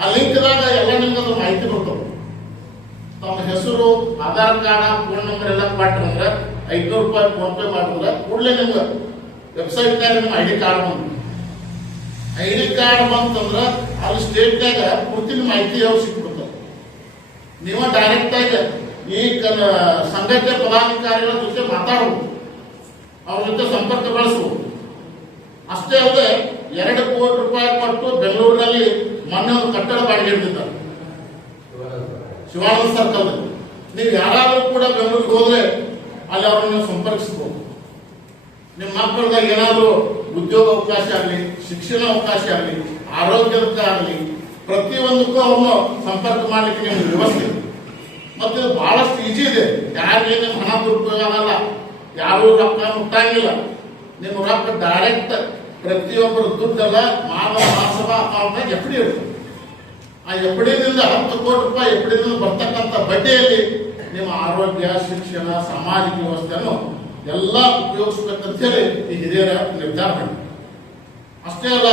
ಆ ಲಿಂಕ್ದಾಗ ಎಲ್ಲ ನಿಮ್ಗೆ ಮಾಹಿತಿ ಬರ್ತಾವ. ತಮ್ಮ ಹೆಸರು, ಆಧಾರ್ ಕಾರ್ಡ್, ಫೋನ್ ನಂಬರ್ ಎಲ್ಲ ಕೊಟ್ಟಂದ್ರೆ ₹500 ಫೋನ್ ಪೇ ಮಾಡಿದ್ರೆ ಕೂಡಲೇ ನಿಮ್ಗೆ ವೆಬ್ಸೈಟ್ನಾಗ ನಿಮ್ಮ ID ಕಾರ್ಡ್ ಬಂತು. ID ಕಾರ್ಡ್ ಬಂತಂದ್ರೆ ಅಲ್ಲಿ ಸ್ಟೇಟ್ನಾಗ ಪೂರ್ತಿ ಮಾಹಿತಿ ಅವ್ರು ಸಿಕ್ಬಿಡ್ತಾರೆ. ನೀವು ಡೈರೆಕ್ಟ್ ಆಗಿ ಈ ಸಂಘಟನೆ ಪದಾಧಿಕಾರಿಗಳ ಜೊತೆ ಮಾತಾಡಬಹುದು, ಅವ್ರ ಜೊತೆ ಸಂಪರ್ಕ ಬೆಳೆಸಬಹುದು. ಅಷ್ಟೇ ಅಲ್ಲದೆ ₹2 ಕೋಟಿ ಕೊಟ್ಟು ಬೆಂಗಳೂರಿನಲ್ಲಿ ಮೊನ್ನೆ ಒಂದು ಕಟ್ಟಡ ಬಾಡಿಗೆ ಇರ್ತಿದ್ದಾರೆ ಶಿವಾನಂದ ಸರ್ಕಲ್. ನೀವು ಯಾರಾದ್ರೂ ಕೂಡ ಬೆಂಗಳೂರಿಗೆ ಹೋದ್ರೆ ಅಲ್ಲಿ ಅವ್ರನ್ನ ಸಂಪರ್ಕಿಸಬಹುದು. ನಿಮ್ಮ ಮಕ್ಕಳದಾಗ ಏನಾದರೂ ಉದ್ಯೋಗ ಅವಕಾಶ ಆಗಲಿ, ಶಿಕ್ಷಣ ಅವಕಾಶ ಆಗಲಿ, ಆರೋಗ್ಯಕ್ಕಾಗಲಿ ಪ್ರತಿಯೊಂದಕ್ಕೂ ಅವ್ರನ್ನ ಸಂಪರ್ಕ ಮಾಡಲಿಕ್ಕೆ ನಿಮ್ಗೆ ವ್ಯವಸ್ಥೆ ಇದೆ. ಮತ್ತು ಇದು ಬಹಳಷ್ಟು ಈಜಿ ಇದೆ. ಯಾರಿಗೆ ಹಣ ದುರುಪಯೋಗ ಆಗಲ್ಲ, ಯಾರು ರೊಕ್ಕ ಮುಟ್ಟಾಗಿಲ್ಲ. ನಿಮ್ಮ ರೊಕ್ಕ ಡೈರೆಕ್ಟ್ ಪ್ರತಿಯೊಬ್ಬರು ದುಡ್ಡೆಲ್ಲ ಮಾಸವ ಅಕೌಂಟ್ನಾಗ ಎಫ್ ಡಿ ಇರ್ತದೆ. ಆ ಎಫ್ ಡಿದಿಂದ ₹10 ಕೋಟಿ ಎಫ್ ಡಿದಿಂದ ಬರ್ತಕ್ಕಂಥ ಬಡ್ಡಿಯಲ್ಲಿ ನಿಮ್ಮ ಆರೋಗ್ಯ, ಶಿಕ್ಷಣ, ಸಾಮಾಜಿಕ ವ್ಯವಸ್ಥೆಯನ್ನು ಎಲ್ಲ ಉಪಯೋಗಿಸಬೇಕಂತ ಹೇಳಿ ಈ ಹಿರಿಯರ ನಿರ್ಧಾರ ಮಾಡಿ. ಅಷ್ಟೇ ಅಲ್ಲ,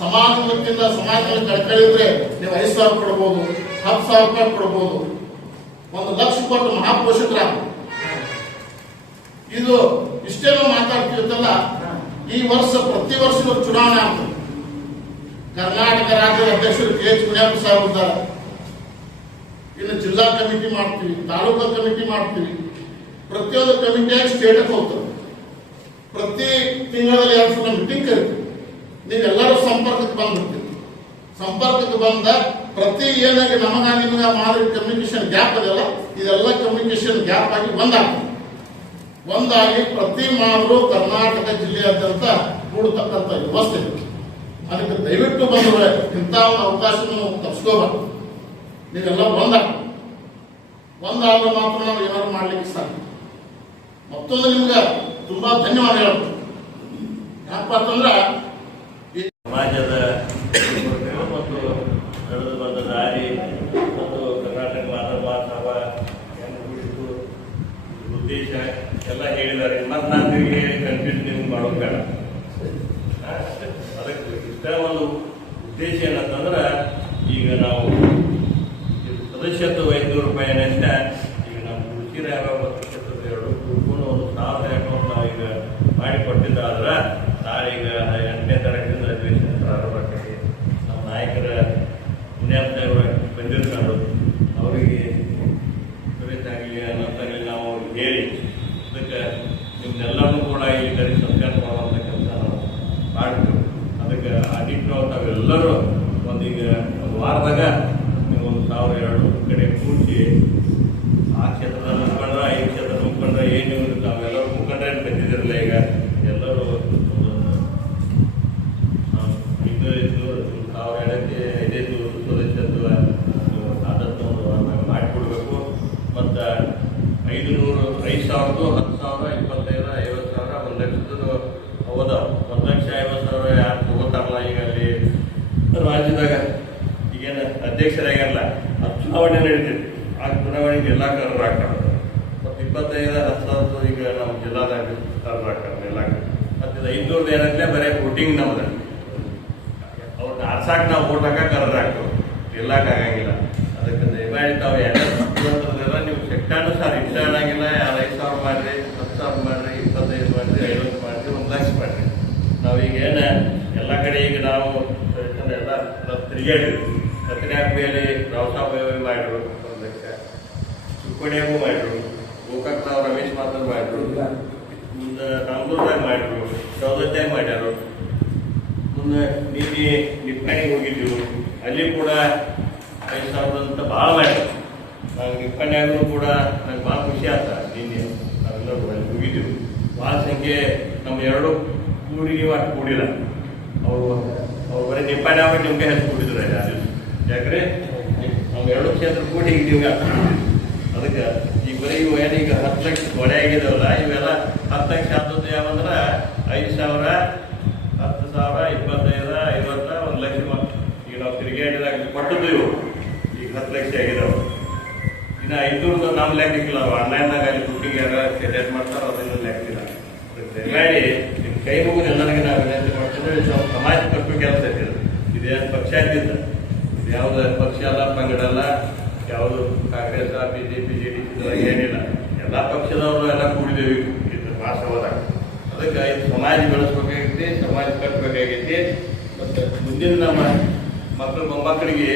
ಸಮಾಜ ವತಿಯಿಂದ ಸಮಾಜದಲ್ಲಿ ಕಳ್ಕಳಿದ್ರೆ ನೀವು ₹5,000 ಕೊಡ್ಬೋದು, ₹10,000 ಕೊಡ್ಬೋದು, ₹1,00,000 ಕೊಟ್ಟು ಮಹಾಪೋಷಕರ. ಇದು ಇಷ್ಟೇನೋ ಮಾತಾಡ್ತೀವಲ್ಲ. ಈ ವರ್ಷ ಪ್ರತಿ ವರ್ಷ ಚುನಾವಣೆ ಆಗ್ತದೆ. ಕರ್ನಾಟಕ ರಾಜ್ಯದ ಅಧ್ಯಕ್ಷರು KH ಮುನಿಯಪ್ಪ ಸಾಹೇಬ್ ಇದ್ದಾರೆ. ಇನ್ನು ಜಿಲ್ಲಾ ಕಮಿಟಿ ಮಾಡ್ತೀವಿ, ತಾಲೂಕಾ ಕಮಿಟಿ ಮಾಡ್ತೀವಿ. ಪ್ರತಿಯೊಂದು ಕಮಿಟಿಯಾಗಿ ಸ್ಟೇಟಕ್ಕೆ ಹೋಗ್ತದೆ. ಪ್ರತಿ ತಿಂಗಳಲ್ಲಿ 2 ಸಲ ಮೀಟಿಂಗ್ ಕರಿತೀವಿ. ನೀವೆಲ್ಲರೂ ಸಂಪರ್ಕಕ್ಕೆ ಬಂದ್ಬಿಡ್ತೀವಿ. ಸಂಪರ್ಕಕ್ಕೆ ಬಂದ ಪ್ರತಿ ಏನಾಗಿ ನಮಗ ನಿಮಗ ಮಾದರಿ ಕಮ್ಯುನಿಕೇಶನ್ ಗ್ಯಾಪ್ ಅದೆಲ್ಲ, ಇದೆಲ್ಲ ಕಮ್ಯುನಿಕೇಶನ್ ಗ್ಯಾಪ್ ಆಗಿ ಒಂದಾಗಿ ಪ್ರತಿ ಮಾನವರು ಕರ್ನಾಟಕ ಜಿಲ್ಲೆಯಾದ್ಯಂತ ಕೂಡತಕ್ಕಂಥ ವ್ಯವಸ್ಥೆ ಇದೆ. ಅದಕ್ಕೆ ದಯವಿಟ್ಟು ಬಂದ್ರೆ ಇಂಥ ಒಂದು ಅವಕಾಶವನ್ನು ತಪ್ಪಿಸ್ಕೋಬಾರ್ದು. ನೀವೆಲ್ಲ ಒಂದಾದ್ರೆ ಮಾತ್ರ ನಾವು ಏನಾದ್ರು ಮಾಡ್ಲಿಕ್ಕೆ ಸಾಧ್ಯ. ಮತ್ತೊಂದು ನಿಮ್ಗೆ ತುಂಬಾ ಧನ್ಯವಾದ ಹೇಳ್ಬೋದು. ಯಾಕಪ್ಪ ಅಂತಂದ್ರೆ ಸಮಾಜದ ಮತ್ತು ನಡೆದು ಬಂದ ದಾರಿ ಮತ್ತು ಕರ್ನಾಟಕ ಮಾನವ ಕುರಿತು ಉದ್ದೇಶ ಎಲ್ಲ ಹೇಳಿದ್ದಾರೆ. ಮತ್ತು ನಾನು ಹೇಳಿ ಕನ್ಫ್ಯೂಸ್ ನೀವು ಮಾಡೋದು ಬೇಡ. ಅದಕ್ಕೆ ಇಷ್ಟ ಒಂದು ಉದ್ದೇಶ ಏನಂತಂದ್ರೆ, ಈಗ ನಾವು ಸದಸ್ಯತ್ವ ₹500 ಈಗ ನಮ್ಮ ರುಚಿರ ಸದಸ್ಯತ್ವ 2 ಗ್ರೂಪನ್ನು ಒಂದು 1,000 ಅಕೌಂಟ್ ನಾವೀಗ ಮಾಡಿಕೊಟ್ಟಿದ್ದಾದ್ರೆ ನಾಳೀಗ 8ನೇ ತಾರೀಕಿನಿಂದ ಅಧಿವೇಶನ ಪ್ರಾರಂಭ ಆಗ್ತದೆ. ನಮ್ಮ ನಾಯಕರ ಮುನಿಯಪ್ಪನವರು ಬಂದಿರ್ತಾರೆ. ಅವರಿಗೆ ಕುರಿತಾಗಲಿ ಅನ್ನೋದಾಗಲಿ ನಾವು ಹೇಳಿ ಅದಕ್ಕೆ ನಿಮ್ಮನ್ನೆಲ್ಲರೂ ಕೂಡ ಈ ಕಡೆ ಸಂಸ್ಕಾರ ಮಾಡುವಂಥ ಕೆಲಸ ನಾವು ಮಾಡ್ತೀವಿ. ಅದಕ್ಕೆ ಆ ನಿಟ್ಟಿನೊಳಗೆ ತಾವೆಲ್ಲರೂ ಒಂದೀಗ ಒಂದು ವಾರದಾಗ ನೀವು 1,000-2 ಕಡೆ ಕೂಡಿಸಿ ಆ ಕ್ಷೇತ್ರದಲ್ಲಿ ಮುಖಂಡ್ರೆ, ಈ ಕ್ಷೇತ್ರದ ಮುಖಂಡ್ರೆ ಏನು ತಾವೆಲ್ಲರೂ ಮುಖಂಡ್ರೆ ಬಂದಿದ್ದಿರಲಿಲ್ಲ. ಈಗ ಎಲ್ಲರೂ 500 ಸದಸ್ಯತ್ವ ಆದಷ್ಟು ಒಂದು ವಾರದಾಗ ಮಾಡಿಕೊಡ್ಬೇಕು. ಮತ್ತು 5,000, 10,000, 25,000, 50,000, 1,00,000 ಹೋದ 1,50,000 ಯಾರು ತಗೋತಾರಲ್ಲ. ಈಗ ಅಲ್ಲಿ ರಾಜ್ಯದಾಗ ಈಗೇನು ಅಧ್ಯಕ್ಷರಾಗಲ್ಲ, ಅದು ಚುನಾವಣೆ ನಡೀತೈತಿ. ಆ ಚುನಾವಣೆಗೆ ಎಲ್ಲ ಕರ್ರು ಹಾಕ್ತಾರೆ. ಮತ್ತು 25,000, 10,000 ಈಗ ನಮ್ಮ ಜಿಲ್ಲಾದಾಗ ಕರ್ರು ಹಾಕ್ತಾರೆ ಎಲ್ಲ. ಮತ್ತು 500 ಏನಂತಲೇ ಬರೀ ವೋಟಿಂಗ್ ನಮ್ದು. ಅವ್ರನ್ನ ಆರ್ಸಾಕ್ ನಾವು ವೋಟ್ ಹಾಕಕ್ಕೆ ಕರ್ರು ಹಾಕ್ತೇವೆ, ಗೆಲ್ಲಕ್ಕಾಗಂಗಿಲ್ಲ. ಅದಕ್ಕೆ ದಯಮಾಡಿ ತಾವು ಎಲ್ಲ ನೀವು ಸೆಕ್ಟಾನುಸಾರ ಇಷ್ಟ ಆಗಂಗಿಲ್ಲ. 5,000 ಮಾಡಿರಿ, 10,000 ಮಾಡಿರಿ, 25 ಮಾಡಿರಿ, 50 ಮಾಡಿರಿ, 1,00,000 ಮಾಡಿರಿ. ನಾವೀಗ ಏನು ಎಲ್ಲ ಕಡೆ ಈಗ ನಾವು ಎಲ್ಲ ತಿರುಗಾಡಿದ್ವಿ. ಕತ್ರಿಯಾಗಬೇಲಿ ರಾವಸಾಬ್ ಮಾಡಿದ್ರು 1,00,000, ಚಿಕ್ಕೋಡಿಯಾಗೂ ಮಾಡಿದ್ರು, ಗೋಕಾಕ್ ನಾವು ರಮೇಶ್ ಮಾತರ್ ಮಾಡಿದ್ರು, ಮುಂದೆ ರಾಮದುರ್ಗದಾಗ ಮಾಡಿದ್ರು, ಚೌದತ್ಯಾಗ ಮಾಡ್ಯಾರು. ಮುಂದೆ ನಿಪ್ಪಾಣಿಗೆ ಹೋಗಿದ್ದೀವಿ, ಅಲ್ಲಿ ಕೂಡ 5,000 ಅಂತ ಭಾಳ ಮಾಡಿದ್ರು. ನಾವು ನಿಪ್ಪಾಣಿಯಾಗೂ ಕೂಡ ನಂಗೆ ಭಾಳ ಖುಷಿ ಆಯ್ತ. ನಿನ್ನೆ ನಾವೆಲ್ಲರೂ ಅಲ್ಲಿ ಹೋಗಿದ್ದೀವಿ. ಭಾಳ ಸಂಖ್ಯೆ ನಮ್ಮ 2 ಕೂಡಿಗೆ ಅಷ್ಟು ಕೂಡಿಲ್ಲ. ಅವರು ಬರೀ ನಿಪ್ಪಾಣಿಯಾಗ ನಿಮಗೆ ಹೆಚ್ಚು ಕೂಡಿದ್ರು. ಯಾಕ್ರೆ ನಾವು 2 ಕ್ಷೇತ್ರ ಕೂಡಿ ನಿಮ್ಗೆ ಅದಕ್ಕೆ ಈಗ ಬರೀ ಇವು ಏನೀಗ 10 ಲಕ್ಷ ಕೊಡೆ ಆಗಿದಾವಲ್ಲ, ಇವೆಲ್ಲ 10 ಲಕ್ಷ ಆದದ್ದು ಯಾವಂದ್ರೆ 5,000, 10,000, 25,000, 50, 1,00,000. ಈಗ ನಾವು ತಿರುಗಾಡಿದಾಗ ಕೊಟ್ಟದ್ದು ಇವು ಈಗ 10 ಲಕ್ಷ ಆಗಿದಾವೆ. ಇನ್ನು 500 ನಮ್ಮ ಲೆಕ್ಕಿಲ್ಲ. ಆನ್ಲೈನ್ನಾಗ ಅಲ್ಲಿ ಬುಕ್ಕಿಂಗ್ ಯಾರು ಸೆಲೆಕ್ಟ್ ಮಾಡ್ತಾರೋ ಅದನ್ನು ಲೆಕ್ಕಿಲ್ಲ. ದಯಮಾಡಿ ನಿಮ್ಮ ಕೈ ಮುಗಿದು ಎಲ್ಲರಿಗೆ ನಾವು ವಿನಂತಿ ಮಾಡ್ತಿದ್ರೆ ಸಮಾಜ ಕಟ್ಟು ಕೆಲಸ ಐತಿ. ಇದೇನು ಪಕ್ಷಾತೀತ, ಯಾವ್ದು ಪಕ್ಷ ಅಲ್ಲ, ಪಂಗಡ ಅಲ್ಲ, ಯಾವುದು ಕಾಂಗ್ರೆಸ್ ಬಿಜೆಪಿ JDS ಏನಿಲ್ಲ, ಎಲ್ಲ ಪಕ್ಷದವರು ಎಲ್ಲ ಕೂಡಿದೇವಿ ಇದು ವಾಸ್ತವದಾಗ. ಅದಕ್ಕೆ ಇದು ಸಮಾಜ ಬೆಳೆಸ್ಬೇಕಾಗೈತಿ, ಸಮಾಜ ಕಟ್ಟಬೇಕಾಗೈತಿ. ಮತ್ತು ಮುಂದಿನ ನಮ್ಮ ಮಕ್ಕಳು ಮೊಮ್ಮಕ್ಕಳಿಗೆ